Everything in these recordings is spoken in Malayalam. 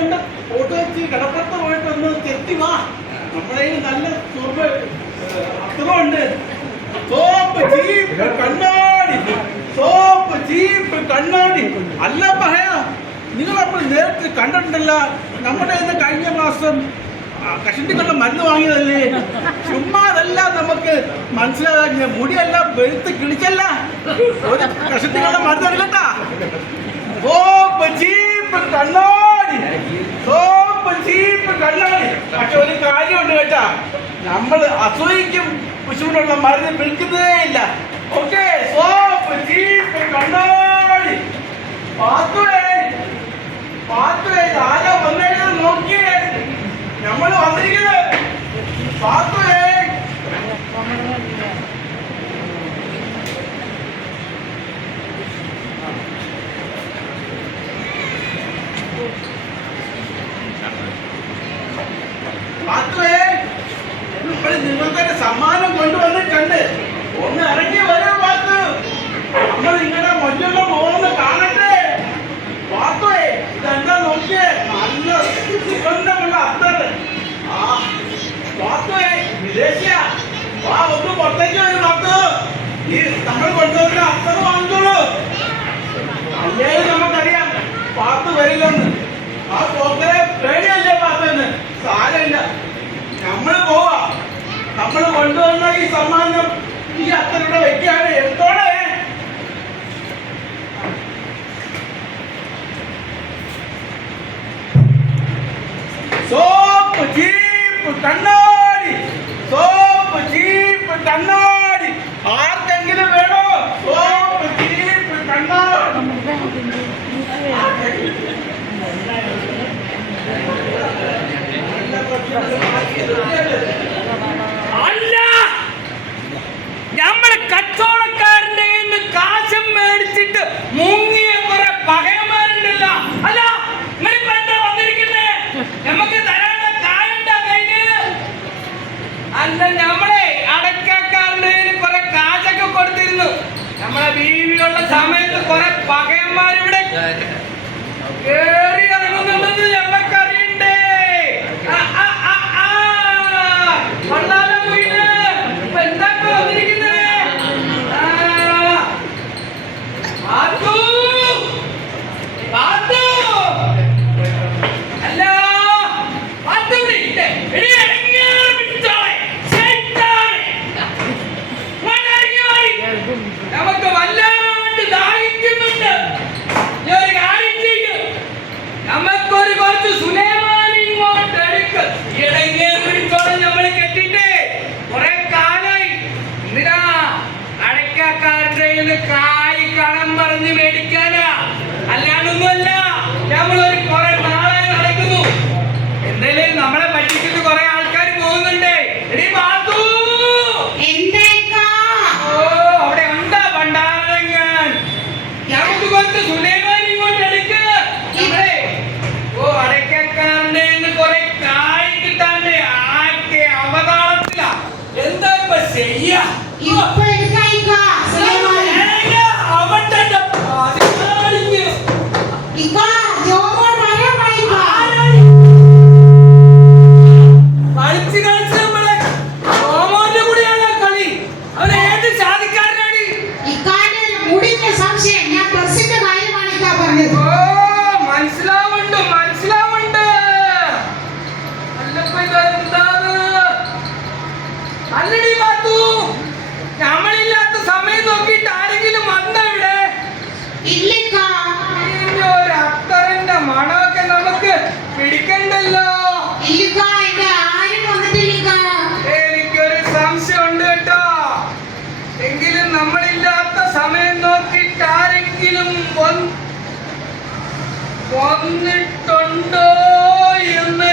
കണ്ട് ഫോട്ടോ വെച്ച് കടപ്പുറത്ത് പോയിട്ട് ഒന്ന് ചെത്തി വാ. നമ്മുടെ നല്ല അത്രമുണ്ട്. സോപ്പ് ചീപ്പ് കണ്ണാടി, സോപ്പ് ചീപ്പ് കണ്ണാടി. അല്ല പറയാ, നിങ്ങൾ നമ്മൾ നേരത്തെ കണ്ടിട്ടുണ്ടല്ല, നമ്മുടെ ഇന്ന് കഴിഞ്ഞ മാസം കഷണ്ടികളുടെ മരുന്ന് വാങ്ങിയതല്ലേ. ചുമ്മാ അതെല്ലാം നമുക്ക് മനസ്സിലാകാൻ, മുടിയെല്ലാം വെളുത്ത് കിളിച്ചല്ല, ഒരു കഷണ്ടികളുടെ മരുന്ന് കേട്ടാ. സോപ്പ് ചീപ്പ് കണ്ണാടി, സോപ്പ് ചീപ്പ് കണ്ണാടി. പക്ഷെ ഒരു കാര്യമുണ്ട് കേട്ടാ, നമ്മൾ അസൂയിക്കും കുശുവിനുള്ള മരുന്ന് വിൽക്കുന്നതേ ഇല്ല. ഓക്കെ, സോപ്പ് ചീപ്പ് കണ്ണാടി. പാത്തുവേ ആരാ വന്നേക്കുന്നത് നോക്കിയേ, നമ്മൾ വന്നിരിക്കുന്നത്. പാത്തുവേ പാത്തുവേ, നമ്മൾ നിങ്ങൾക്കൊരു സമ്മാനം കൊണ്ടുവന്നിട്ടുണ്ട്. ഒന്ന് ഇറങ്ങി വരൂ പാത്തു, നമ്മൾ നിങ്ങളുടെ മൊല്ലുള്ള മോന്ന് കാണട്ടെ. പാത്തുവേ, ഇതെന്താ നോക്കിയേ, നല്ല സുഗന്ധമുള്ള അത്തറ്. പാത്തുവേ, വിദേശിയ വാ, ഒന്ന് പുറത്തേക്ക് വരും പാത്തു. ഈ നമ്മൾ കൊണ്ടുവരുന്ന അത്തറ് വാങ്ങിച്ചോളൂ. അല്ലേ നമുക്കറിയാം പാത്തു വരില്ലെന്ന്. ആ പോക്കരെ പേടിയല്ലേ പാത്തുന്ന്. സാരമില്ല, നമ്മള് പോവാ. നമ്മൾ കൊണ്ടുവന്ന ഈ സമ്മാനം ഈ അത്തരുടെ വെക്കാണ്. എടുത്തോടെ. സോപ്പ് ചീപ്പ് കണ്ണാടി, സോപ്പ് ചീപ്പ് കണ്ണാടി. ആർക്കെങ്കിലും വേണോ സോപ്പ് ചീപ്പ് കണ്ണാടി? അല്ല, നമ്മള് കച്ചവടക്കാരന്റെ കാശം മേടിച്ചിട്ട് മുങ്ങിയ കുറെ പകയന്മാരുണ്ടല്ല. അല്ല, നിങ്ങളിപ്പോ എന്താ വന്നിരിക്കുന്നേ? നമുക്ക് തരാനുള്ള കായുണ്ടാ കയ്യില്? അല്ല, നമ്മളെ അടക്കാക്കാരന്റെ കുറെ കാശൊക്കെ കൊടുത്തിരുന്നു. നമ്മളെ ബീവിയുള്ള സമയത്ത് കുറെ പകയന്മാരിവിടെ കേറി ഇറങ്ങുന്നുണ്ടെന്ന് ഞങ്ങൾക്കറിയണ്ടേ. നമുക്ക് വല്ലാണ്ട് ദാഹിക്കുന്നുണ്ട്. നമുക്കൊരു കുറച്ച് സുലൈമാനി ഇങ്ങോട്ട് എടുക്ക്. ഇടങ്ങേറിച്ചോളം നമ്മൾ കെട്ടിട്ട് കുറെ കാലായി. എന്തിനാ? അടക്കാക്കാരുടെ കായ് കടം പറഞ്ഞ് മേടിക്കാനാ, അല്ലാണ്ടൊന്നുമല്ല. നമ്മളൊരു കുറെ നാളായി നടക്കുന്നു. എന്തായാലും നമ്മളെ പറ്റിച്ചിട്ട് കുറെ ആൾക്കാർ പോകുന്നുണ്ട്. എടീ പാത്തു, അവിടെ ഉണ്ടാ പണ്ടാരങ്ങൻ. നമുക്ക് കുറച്ച് സുലൈമാനി ഇങ്ങോട്ട് എടുക്ക്. അടക്കാക്കാരന്റെ കുറെ കായ് കിട്ടാണ്ട് ആക്കെ അവതാളത്തിലാ. എന്താ ഇപ്പൊ ചെയ്യാ? അവന്റെ കളിച്ച് കളിച്ച് നമ്മളെ ഓമോന്റെ കൂടെയാണ് കളി. അവൻ ഏത് ജാതിക്കാരനാണ്? മനസ്സിലാവുണ്ട്, മനസ്സിലാവുണ്ട്. അല്ലപ്പോ ഇതെന്താണ്? അല്ലടി പാത്തു, നമ്മളില്ലാത്ത സമയം നോക്കിയിട്ട് ആരെങ്കിലും വന്ന ഇവിടെ? ഒരു അത്തറിന്റെ മണമൊക്കെ നമുക്ക് പിടിക്കണ്ടല്ലോ. എനിക്കൊരു സംശയം ഉണ്ട് കേട്ടോ. എങ്കിലും നമ്മളില്ലാത്ത സമയം നോക്കിയിട്ട് ആരെങ്കിലും വന്നിട്ടുണ്ടോ എന്ന്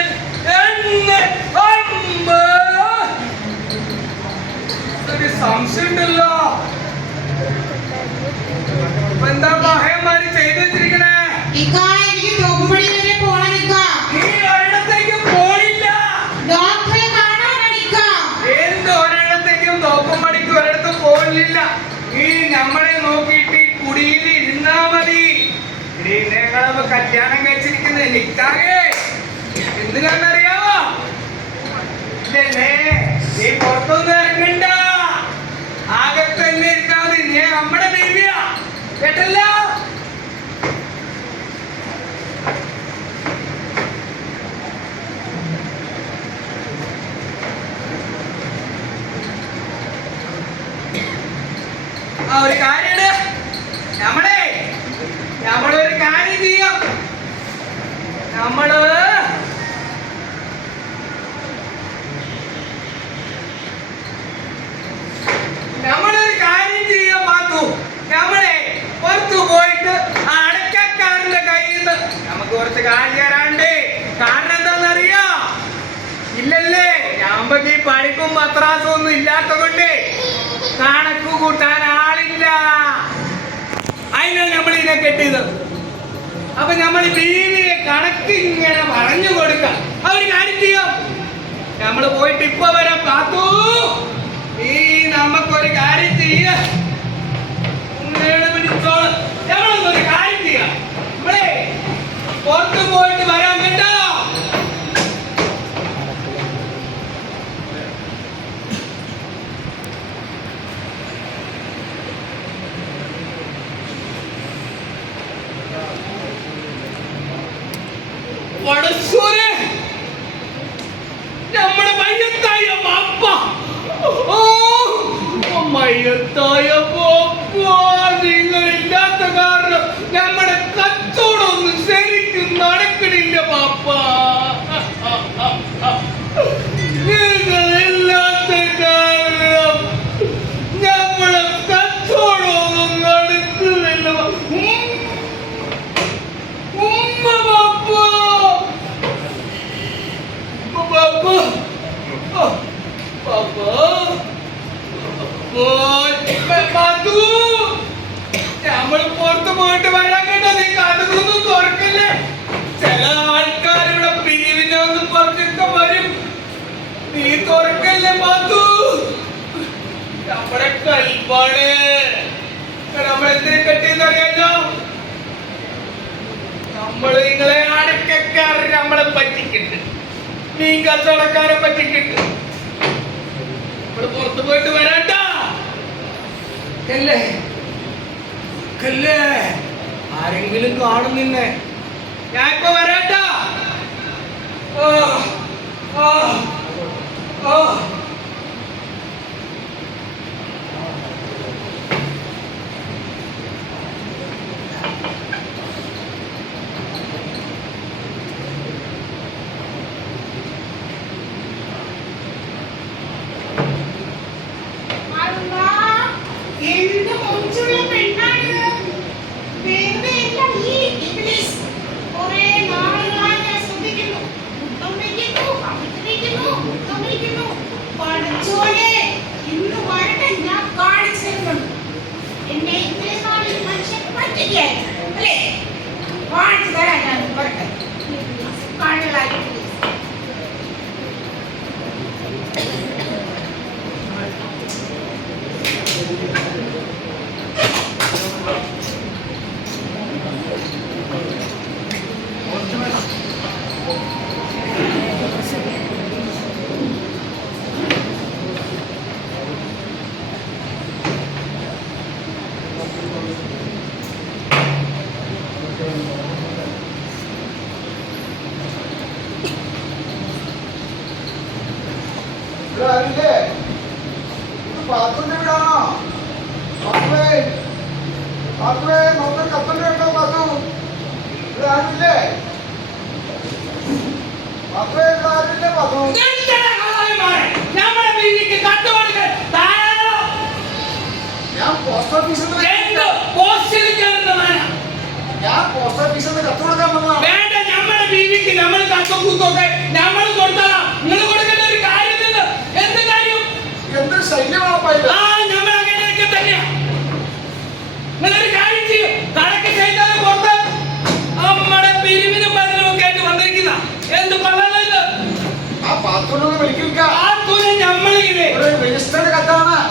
ഒരു സംശയം ഉണ്ടല്ലോ. എന്താ പഹയന്മാര് ചെയ്തു വെച്ചിരിക്കണേ? നീ ഒരിടത്തേക്കും പോണില്ല. എന്ത് ഒരിടത്തേക്കും തോപ്പം മണിക്ക് ഒരിടത്തും പോണില്ല. നീ നമ്മളെ നോക്കിയിട്ട് കുടിയിൽ ഇരുന്നാ മതി. കല്യാണം കഴിച്ചിരിക്കുന്നത് നിക്കാകെ എന്തിനാന്നറിയാവോ? ഇതല്ലേ നീ പുറത്തൊന്നും ഇറങ്ങണ്ട, ആകത്ത് തന്നെ ഇരുത്താതെ നീ നമ്മുടെ ബേബിയാ, കേട്ടല്ല? ആ ഒരു കാര്യണ്ട്, നമ്മളൊരു കാര്യം ചെയ്യാം. നമ്മളൊരു കാര്യം ചെയ്യാൻ പാത്തു. നമ്മളെ പുറത്തു പോയിട്ട് ആ അടക്കക്കാരന്റെ കയ്യിൽ നിന്ന് നമുക്ക് കുറച്ച് കാശ് തരാണ്ട്. കാരണം എന്താണെന്നറിയോ? ഇല്ലല്ലേ, ഞമ്മക്ക് ഈ പഠിപ്പും പത്രാസും ഒന്നും ഇല്ലാത്ത കൊണ്ട് കണക്ക് കൂട്ടാൻ ആളില്ല. അതിനാണ് നമ്മൾ ഇതിനെ കെട്ടിയത്. അപ്പൊ നമ്മൾ ബീവിയെ കണക്ക് ഇങ്ങനെ പറഞ്ഞു കൊടുക്കാം. അവർ കാര്യം ചെയ്യാം, നമ്മൾ പോയിട്ട് ഇപ്പൊ വരാം. പാത്തു, നീ നമുക്കൊരു കാര്യം ചെയ്യ, പിടിച്ചോളൂ. നമ്മളൊന്നൊരു കാര്യം ചെയ്യാം, നമ്മളെ പുറത്തു പോയിട്ട് വരാൻ കേട്ടോ. വടസൂര് നമ്മുടെ മയ്യത്തായ ബാപ്പ, മയ്യത്തായ ബാപ്പ, നിങ്ങളില്ലാത്ത കാരണം നമ്മുടെ കച്ചവടമൊന്നും ശരിക്കും നടക്കണില്ല ബാപ്പ. നിങ്ങളില്ലാത്ത കാരണം നമ്മുടെ കച്ചവടമൊന്നും നടക്കുന്നില്ല ഉമ്മ ബാപ്പ. നമ്മൾ പുറത്ത് പോയിട്ട് വരാൻ കേട്ടോ. നീ കഥകളൊന്നും തുറക്കല്ലേ. ചില ആൾക്കാർ ഇവിടെ പിരിവിനെ ഒന്നും പറഞ്ഞിട്ട് വരും. നീ തുറക്കല്ലേ പാത്തു. നമ്മുടെ കൽപ്പാണ്. നമ്മളെന്തിനെ കെട്ടിയെന്നറിയാലോ? നമ്മള് നിങ്ങളെ അടക്കക്കാർ നമ്മളെ പറ്റിക്കിട്ട്, മീൻ കച്ചവടക്കാരെ പറ്റിക്കിട്ട് നമ്മള് പുറത്തു പോയിട്ട് വരാണ്ട. ആരെങ്കിലും കാണും നിന്നെ. ഞാൻ ഇപ്പൊ വരാണ്ട.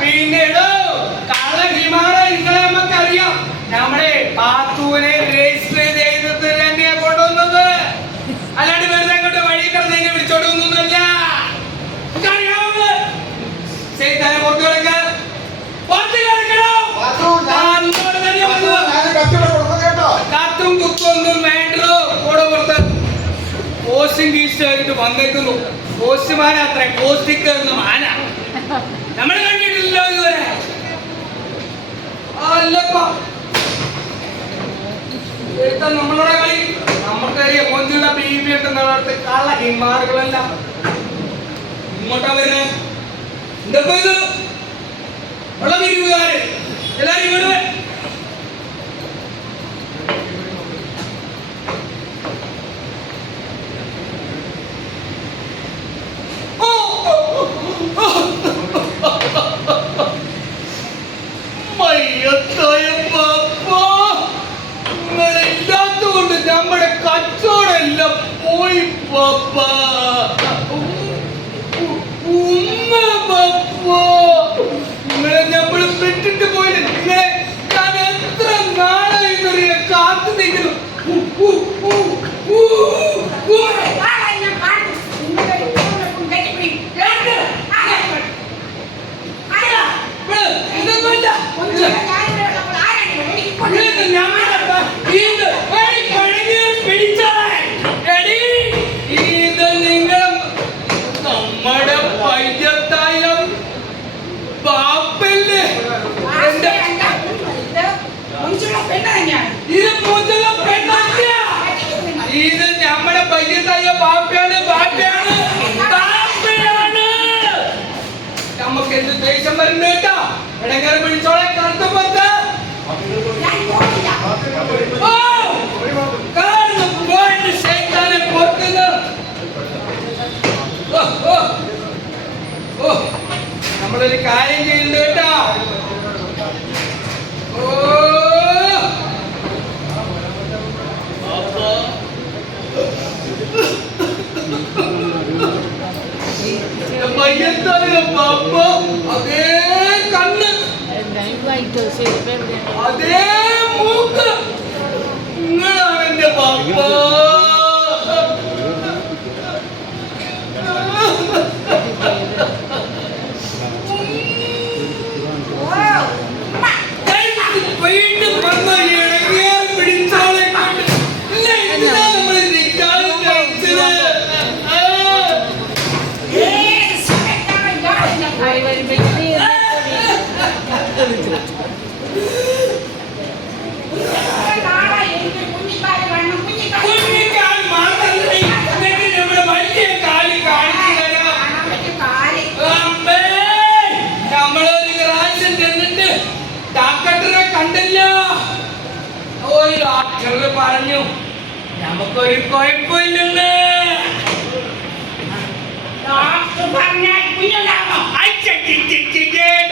പിന്നീടോ കള്ള ഹിമാറ നിങ്ങളെ നമുക്കറിയാം. നമ്മളെ പാത്തൂനെ രജിസ്റ്റർ ചെയ്തത് തന്നെയാ കൊണ്ടുവന്നത്. അല്ലാണ്ട് വെറുതെ അങ്ങോട്ട് വഴി കിടന്ന് പ്രതീക്ഷയായിട്ട് വന്നേക്കുന്നു. പോസ്റ്റ്മാൻ അത്ര പോസ്റ്റിൽ കയറുന്ന മാന നമ്മൾ കണ്ടിട്ടില്ലല്ലോ ഇതുവരെ. അല്ലപ്പ നമ്മളോടെ കളി നമുക്കറിയാം. കൊഞ്ചുള്ള ബീവി ഉണ്ടെന്നുള്ളത് കള്ള ഹിമാറുകളെല്ലാം ഇങ്ങോട്ടാ വരുന്നത്. എന്തൊക്കെ ഇത് വെള്ളം ഇരുപതാറ് എല്ലാരും ഇങ്ങോട്ട് ഇല്ലാത്തതുകൊണ്ട് നമ്മുടെ കച്ചവടമെല്ലാം പോയി പപ്പ. നിങ്ങളെ നമ്മൾ പെട്ടിട്ട് പോയില്ല. നിങ്ങളെ ഞാൻ എത്ര നാളായി കാത്തു നിൽക്കുന്നു. നമ്മുടെ പൈജത്തായം പാപ്പല്ലേ ഇത് നമ്മുടെ പയ്യത്തായ പാപ്പയാണ്. പാപ്പയാണ് നമുക്ക് എന്ത് ദേഷ്യം വരുന്നു കേട്ടോ. എടങ്ങനെ പിടിച്ചോളെ കറുത്തപ്പത്ത് കാണുന്നു പോയിട്ട് ശൈത്താനെ പൊത്തുന്നു. നമ്മളൊരു കാര്യം ചെയ്യുന്നു കേട്ടോ. പാപ്പ അതേ കണ്ണ് അതേ മൂക്ക് നിങ്ങളാണ് എന്റെ പാപ്പ. വീണ്ടും വന്ന ഇളകിയ പിടിച്ചോളെ കൊണ്ട് നമ്മൾ നിൽക്കാതെ കണ്ടല്ലോ. ഒരു ഡോക്ടറ് പറഞ്ഞു നമുക്കൊരു കുഴപ്പമില്ലെന്ന്.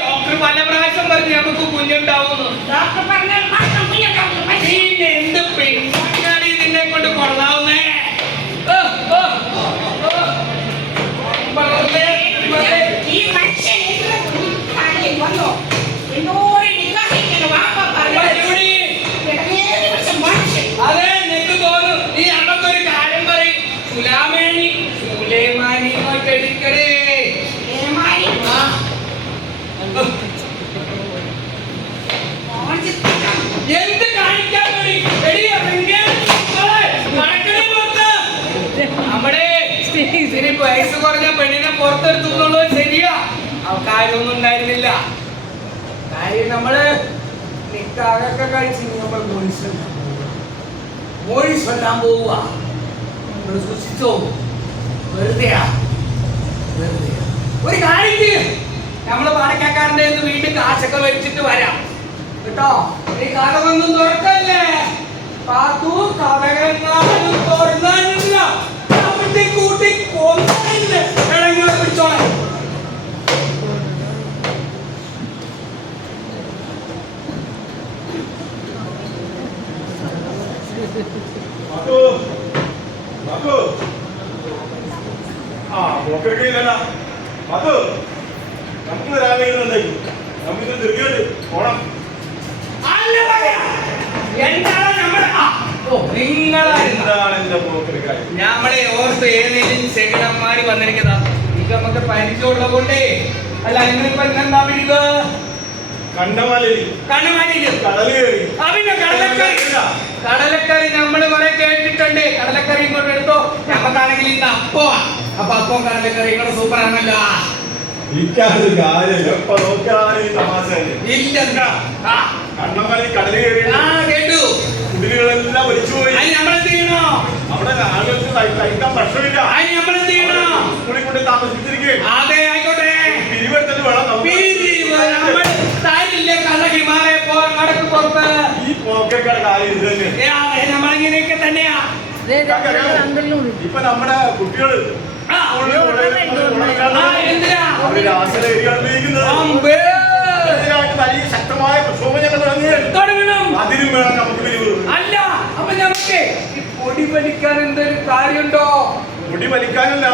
ഡോക്ടർ പല പ്രാവശ്യം പറഞ്ഞു നമുക്ക് കുഞ്ഞുണ്ടാവുന്നു. പിന്നെ എന്ത് പെണ്ണാണ് ഇതിനെ കൊണ്ട് കൊള്ളാവുന്നേ. അതെ നിനക്ക് തോന്നും നീ നമുക്കൊരു കാര്യം പറയും. സുലാമേനി സുലൈമാനി എടുക്കടേ. എന്ത് കാണിക്കാൻ നമ്മുടെ വയസ്സ് കുറഞ്ഞ പെണ്ണിനെ പുറത്തെടുത്തു എന്നുള്ളത് ശരിയാ. കാര്യമൊന്നും ഉണ്ടായിരുന്നില്ല. കാര്യം നമ്മള് നിക്കാകൊക്കെ കഴിച്ച് നമ്മൾ മൊഴി ചൊല്ലാൻ പോവുക. നമ്മൾ സൂക്ഷിച്ചോ. വെറുതെയാ ഒരു കാര്യം നമ്മള് പാടക്കാരന്റെ വീട്ടിൽ കാശൊക്കെ വെച്ചിട്ട് വരാം കേട്ടോ. ഈ കഥകൊന്നും തുറക്കല്ലേ. പാത്തു കഥകെങ്ങാനും തുറന്നില്ല കൂട്ടി കൊന്നില്ല. ഇടങ്ങൾ പിടിച്ചോളാം. നമുക്ക് രാവിലെ നമുക്ക് തിരികെ പോണം. നമ്മളെ ഓർത്ത് ഏതെങ്കിലും ശേഖരന്മാര് വന്നിരിക്കുന്നതാ. ഇത് നമുക്ക് പരിചയമുള്ള കൊണ്ടേ അല്ല. ഇന്നിപ്പോ എന്താ പിടിക്കുക? കണ്ടമാലി കടല് കയറി. പിന്നെ കടലക്കറി കടലക്കറി നമ്മള് കുറെ കേട്ടിട്ടുണ്ട്. കടലക്കറി ഇങ്ങോട്ട് എടുത്തോ. ഞമ്മക്കാണെങ്കിൽ ഇന്ന് അപ്പവാ. അപ്പൊ അപ്പം കടലക്കറി ഇങ്ങോട്ട് സൂപ്പർ ആണല്ലോ. ഇരിക്കാനൊരു കാര്യമില്ല. എപ്പോ നോക്കിയാലും ഈ തമാശ തന്നെ. ഇല്ലെന്താ? ആ, കണ്ണമ്മലി കടലിൽ കയറി ആ, കേട്ടു. കുടിലുകളെല്ലാം വലിച്ചുപോയി. അതിന് നമ്മളെന്ത് ചെയ്യണോ? അവിടെ ആളുകൾക്ക് കഴിക്കാൻ ഭക്ഷണമില്ല. അതിന് നമ്മളെന്ത് ചെയ്യണോ? സ്കൂളിൽ കൊണ്ട് താമസിച്ചിരിക്കുകയും അതെ, ആയിക്കോട്ടെ. പിരിവെടുത്തിട്ട് വേണം നമുക്ക് പിരിവ് നമ്മൾ തരില്ല. കള്ളകിമാരെ പോകാൻ കടക്ക് പുറത്ത്. ഈ പോക്കയുടെ കാര്യം ഇത് തന്നെ. നമ്മളിങ്ങനെയൊക്കെ തന്നെയാ. ഇപ്പൊ നമ്മുടെ കുട്ടികള് ആ, എന്തിനാ? അവര് ആശ്രയ ഏരിയകൾ ഉപയോഗിക്കുന്നത് അമ്പേ. ഇതിനായിട്ട് വലിയ ശക്തമായ പ്രക്ഷോഭം ഞങ്ങൾ തുടങ്ങുകയാണ്. തുടങ്ങണം. അതിനും വേണം നമുക്ക് പിരിവ്. അല്ല, അപ്പൊ നമുക്ക് ഈ പൊടി വലിക്കാൻ എന്തൊരു കാര്യമുണ്ടോ? മുടി വലിക്കാനല്ല,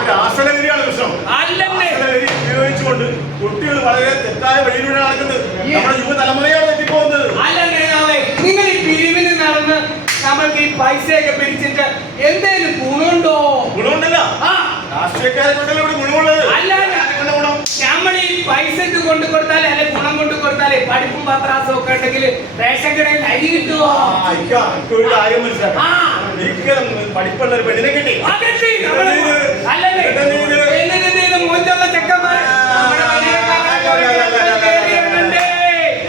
ഒരു ആശ്രയ ഏരിയയാണ് പ്രശ്നം. അല്ലല്ലേ? ആശ്രയ ഏരിയ ഉപയോഗിച്ചുകൊണ്ട് കുട്ടികൾ വളരെ തെറ്റായ വഴിയിലൂടെ നടക്കുന്നത്. നമ്മുടെ യുവതലമുറയാണ് തെറ്റിപ്പോകുന്നത്. അല്ല നേതാവേ, നിങ്ങൾ ഈ പിരിവിന് നടന്ന് നമ്മൾക്ക് ഈ പൈസയൊക്കെ പിരിച്ചിട്ട് എന്തേലും ഗുണമുണ്ടോ? ഗുണമുണ്ടല്ല, ആ, രാഷ്ട്രീയക്കാരെ കൊണ്ടല്ലേ ഇവിടെ ഗുണമുള്ളത്. അല്ല, ഗുണം നമ്മൾ ഈ പൈസ കൊണ്ട് കൊടുത്താലേ അല്ലെ ഗുണം കൊണ്ട് കൊടുത്താലേ പഠിപ്പും പത്രാസും ഒക്കെ ഉണ്ടെങ്കിൽ റേഷൻ കടയിൽ അരി കിട്ടുമോ? ഒരു കാര്യം ആ. മനസ്സിലാക്കാം. പഠിപ്പുള്ള ഒരു പെണ്ണിനെ കിട്ടി. അതെന്ത്? അല്ലല്ലേ? എന്നിട്ട് എന്ത് ചെയ്തു? മൂഞ്ചുള്ള ചെക്കന്മാർ നമ്മുടെ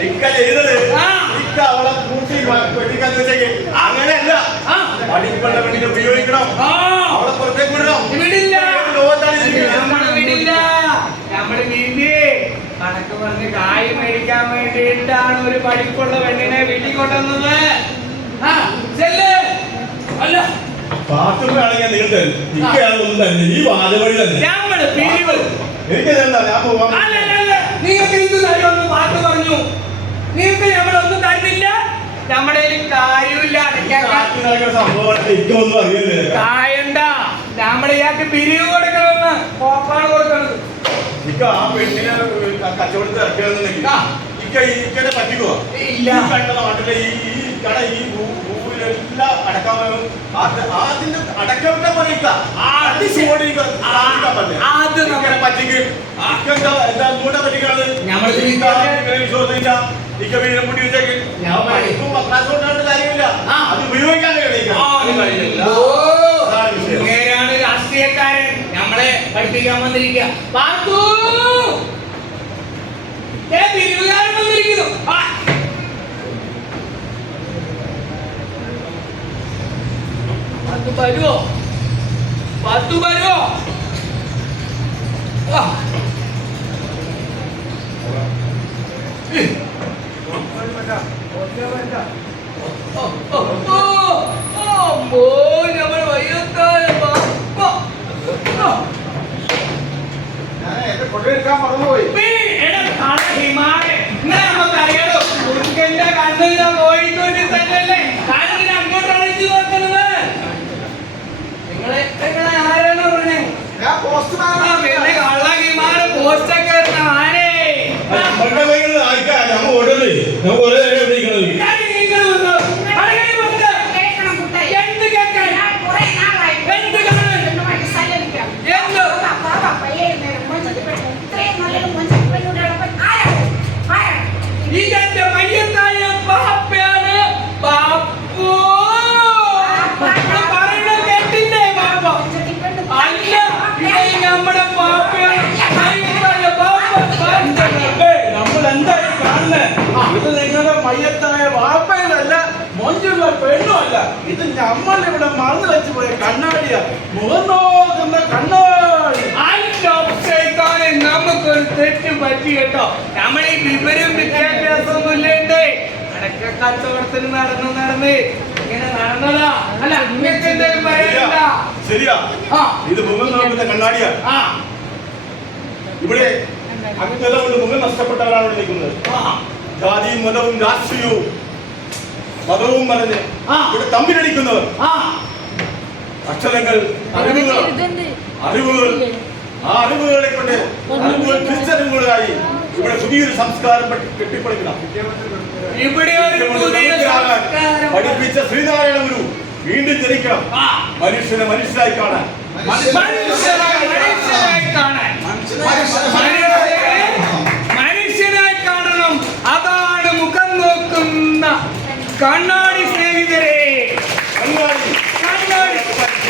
ഇക്ക ചെയ്തത് ആ. ഇക്ക അവളെ കൂട്ടി വെട്ടിക്കാന്ന് വെച്ചേക്ക്. അങ്ങനെയല്ല, ആ. പഠിപ്പുള്ള പെണ്ണിനെ ഉപയോഗിക്കണം, ആ. അവളെ പുറത്തേക്ക് വിടണം. വിടില്ല. ലോകത്താണ് ജീവിക്കുന്നത്. നമ്മള് വിടില്ല. നമ്മള് വീട്ടിൽ കണക്ക് പറഞ്ഞ് കായ് മേടിക്കാൻ വേണ്ടിയിട്ടാണ് ഒരു പഠിപ്പുള്ള പെണ്ണിനെ വീട്ടിൽ കൊണ്ടുവന്നത്. ആ, ചെല്ല്. അല്ല, ബാത്റൂമിലാണെങ്കിൽ നിങ്ങൾ തരും. ഇക്കയാണ് ഒന്നും തന്നെ ഈ വാദവഴി തന്നെ. നമ്മള് പിരിവ്. എനിക്കെന്താ ഞാൻ പോവാൻ അല്ലല്ല, നിങ്ങൾക്ക് എന്ത് തരുമെന്ന് വാക്ക് പറഞ്ഞു. നിങ്ങൾക്ക് നമ്മളൊന്നും തരുന്നില്ല. നമ്മുടെ കാര്യമില്ല. സംഭവം എനിക്കൊന്നും അറിയില്ല. കായണ്ട. നമ്മുടെ ഇയാൾക്ക് പിരിവ് കൊടുക്കണമെന്ന് കോപ്പാണ് കൊടുക്കുന്നത്. ഇക്ക ആ പെണ്ണിനെ കച്ചവടത്തിൽ ഇറക്കിയാണെന്നുണ്ടെങ്കിൽ ആ. ഇക്കനെ പറ്റിക്കുവോ? ഇല്ല. ഈ കണ്ട നാട്ടിലെ ഈ കട ഈ ഭൂമിയിലെല്ലാം അടക്കാനും അതിന്റെ അടക്കമില്ല പറയിക്ക. അത് ഇക്കനെ പറ്റിക്ക്. ഇക്കെന്താ എന്താ എന്തുകൊണ്ടാ പറ്റിക്കാണ്? ഞമ്മള് വിശ്വാസമില്ല. ഇക്ക വീണ്ടും മുടി വെച്ചേക്ക്. ഞാൻ ഇപ്പം പത്രാസ് കൊണ്ടാണ്ട് കാര്യമില്ല. ആ. അത് ഉപയോഗിക്കാൻ കഴിയില്ല. ഇങ്ങനെയാണ് രാഷ്ട്രീയക്കാരൻ നമ്മളെ പഠിപ്പിക്കാൻ വന്നിരിക്കുക. പാത്തു, പിരിവുകാരൻ വന്നിരിക്കുന്നു. ആ. പാത്തു വരുവോ? പാത്തു വരുവോ? ആ. കൊണ്ടെടുക്കാൻ മറന്നുപോയി. ഞാൻ പോസ്റ്റൊക്കെ ആരേ നമ്മൾ ഓടുന്നത് നമുക്ക് ഒരേ വിളിക്കുന്നത്. ഇതെന്റെ പയ്യത്തായ ബാപ്പയാണ്. ബാപ്പു പറയുന്നത് കേട്ടില്ലേ? ബാപ്പ അല്ല, ഇത് നമ്മുടെ ബാപ്പയാണ്. നമ്മൾ എന്തായി കാണുന്നത്? ഇത് നിങ്ങളുടെ മയ്യത്തായ വാപ്പയിലല്ല, മൊഞ്ചുള്ള പെണ്ണുമല്ല. ഇത് നമ്മൾ ഇവിടെ മറന്നു വെച്ച് പോയ കണ്ണാടിയാ, മുഖം നോക്കുന്ന കണ്ണാടി. നമുക്കൊരു തെറ്റ് പറ്റി കേട്ടോ. നമ്മളീ വിവരം വിദ്യാഭ്യാസമൊന്നും ഇല്ലേണ്ടേ. അടക്ക കച്ചവടത്തിന് നടന്ന് ഇങ്ങനെ നടന്നതാ. അല്ല, നിങ്ങൾക്ക് എന്തെങ്കിലും പറയണ്ട. ശരിയാ, ആ. ഇത് മുഖം നോക്കുന്ന കണ്ണാടിയാ. ആ. ഇവിടെ അജ്ഞത കൊണ്ട് മുഖം നഷ്ടപ്പെട്ടവരാണ് ഇവിടെ നിൽക്കുന്നത്. ജാതിയും മതവും രാഷ്ട്രീയവും മതവും പറഞ്ഞ് ആ. ഇവിടെ തമ്മിലടിക്കുന്നവർ. ആ. അക്ഷരങ്ങൾ, അറിവുകൾ ആ അറിവുകളെ കൊണ്ട് അറിവുകൾ തിരിച്ചറിവുകളായി ഇവിടെ പുതിയൊരു സംസ്കാരം കെട്ടിപ്പടുക്കണം. ഇവിടെ ഒരു പുതിയ സംസ്കാരം പഠിപ്പിച്ച ശ്രീനാരായണ ഗുരു വീണ്ടും ജനിക്കണം. ആ. മനുഷ്യനെ മനുഷ്യരായി കാണാൻ, മനുഷ്യനായി കാണണം. അതാണ് മുഖം നോക്കുന്ന കണ്ണാടി സ്നേഹിതരെ. പരിപാടി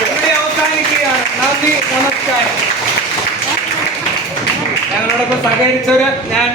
ഇവിടെ അവസാനിക്കുകയാണ്. നന്ദി, നമസ്കാരം. ഞങ്ങളോടൊപ്പം സഹകരിച്ചവര് ഞാൻ